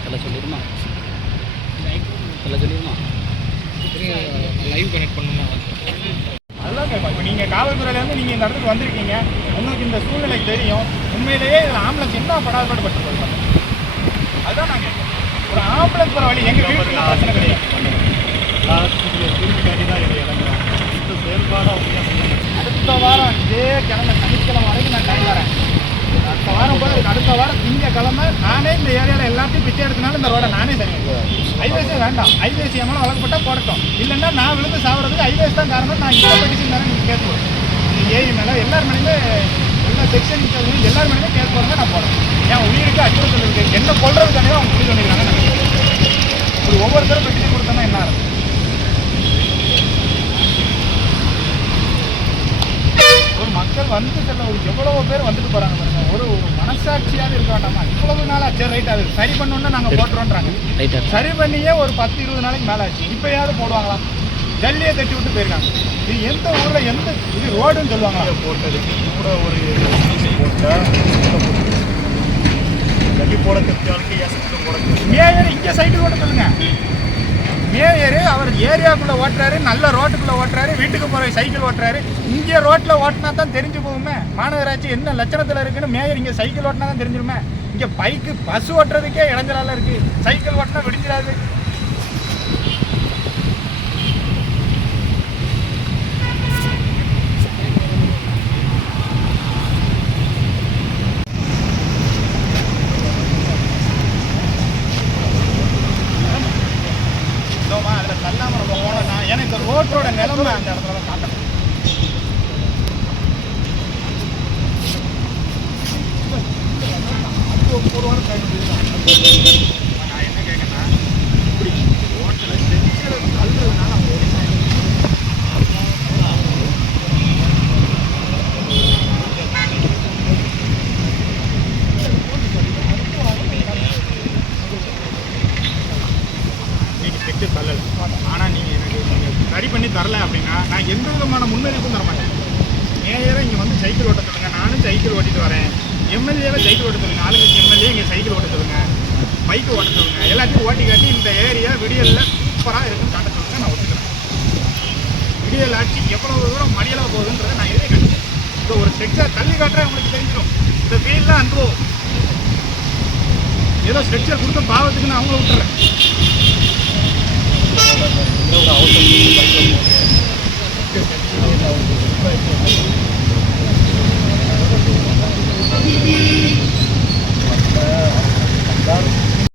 அதில் சொல்லிடுமா? அதில் சொல்லிடுமா? Live uh, connect பண்ணணுமா அல்லாங்கப்பா இப்போ நீங்கள் காவல்துறையிலேருந்து நீங்கள் இந்த இடத்துக்கு வந்திருக்கீங்க. உங்களுக்கு இந்த சூழ்நிலை தெரியும். உண்மையிலேயே இதில் ஆம்புலன்ஸ் என்ன படாதபாடு பட்டு அதுதான் நான் கேட்குறேன் ஒரு ஆம்புலன்ஸ் போகிற வழி எங்கள் வீட்டில் பிரச்சனை கிடையாது. அடுத்த வாரம் இதே கிழமை சனிக்கிழமை வரைக்கும் நான் டைம் வரேன். அடுத்த வாரம் போது அடுத்த வாரம் திங்கக்கிழமை நானே இந்த ஏரியாவில் எல்லாத்தையும் பிச்சை எடுத்தனால இந்த ரோடை நானே தருவேன் ஐவேஸே வேண்டாம். ஐவேஸ் என் மேலே வழக்கப்பட்டா போடட்டும். இல்லைன்னா நான் விழுந்து சாவறதுக்கு ஐவேஸ் தான் காரணம். நான் இந்த பெட்டிஷன் தானே நீங்கள் கேஸ் ஏரி மேலே எல்லார் மேலேயுமே எல்லா செக்ஷன் எல்லார் மேலேயுமே கேஸ் போடுறத நான் போடுறேன் என் உயிருக்கு அச்சுறுத்தல் இருக்குது என்ன கொள்றதுக்கானே அவங்க முடிவு பண்ணிக்கிறாங்க நான் ஒரு ஒவ்வொருத்தரும் பெட்டிஷன் கொடுத்தோன்னா என்ன ஆகும் ஒரு மக்கள் வந்து செல்ல ஒரு எவ்வளவு பேர் வந்துட்டு போறாங்க பாருங்க. ஒரு ஒரு மனசாட்சியாவது இருக்க வேண்டாமா இவ்வளவு நாளா சரி ரைட் அது சரி பண்ணணும்னா நாங்க போட்டுறோன்றாங்க. சரி பண்ணியே ஒரு பத்து இருபது நாளைக்கு மேல ஆச்சு. இப்பயாவது போடுவாங்களா? ஜல்லியை தட்டி விட்டு போயிருக்காங்க. இது எந்த ஊர்ல எந்த இது ரோடுன்னு சொல்லுவாங்களா? ஜல்லியை போட்டதுக்கு கூட ஒரு போட்டா ஜல்லி போட ஏன் சட்டம் போட மேயர் இங்கே சைக்கிள் ஓட்ட சொல்லுங்க. மேயர் அவர் ஏரியாக்குள்ளே ஓட்டுறாரு நல்ல ரோட்டுக்குள்ளே ஓட்டுறாரு வீட்டுக்கு போற சைக்கிள் ஓட்டுறாரு. இங்கே ரோட்டில் ஓட்டினா தான் தெரிஞ்சு போகுமே. மாநகராட்சி என்ன லட்சணத்தில் இருக்குன்னு மேயர் இங்கே சைக்கிள் ஓட்டினா தான் தெரிஞ்சிருமே. இங்கே பைக்கு பஸ் ஓட்டுறதுக்கே இடைஞ்சலால இருக்குது சைக்கிள் ஓட்டினா விடிஞ்சிடாது. ரோட்டோட நிலைமை அந்த இடத்துல தான் காட்டணும் ஒரு வாரம் கழிஞ்சு நீங்கள் தள்ளல். ஆனால் நீங்கள் எனக்கு நீங்கள் சரி பண்ணி தரல அப்படின்னா நான் எந்த விதமான முன்னறிவிப்பும் தரமாட்டேன். மாட்டேன் இங்கே வந்து சைக்கிள் ஓட்ட சொல்லுங்க. நானும் சைக்கிள் ஓட்டிட்டு வரேன். எம்எல்ஏவை சைக்கிள் ஓட்ட சொல்லுங்க. ஆளுங்கட்சி எம்எல்ஏ இங்கே சைக்கிள் ஓட்ட சொல்லுங்க. பைக் ஓட்ட சொல்லுங்க. எல்லாத்தையும் ஓட்டி காட்டி இந்த ஏரியா விடியலில் சூப்பராக இருக்குன்னு காட்ட சொல்லுங்க. நான் ஒத்துக்கிறேன். விடியல் ஆட்சி எவ்வளோ தூரம் மடியலாக போகுதுன்றதை நான் இதே காட்டுறேன் இப்போ ஒரு ஸ்ட்ரெக்சர் தள்ளி காட்டுறேன். உங்களுக்கு தெரிஞ்சிடும். இந்த ஃபீல்ட்லாம் அனுபவம் ஏதோ ஸ்ட்ரெக்சர் கொடுத்த பாவத்துக்கு நான் அவங்கள விட்டுறேன்.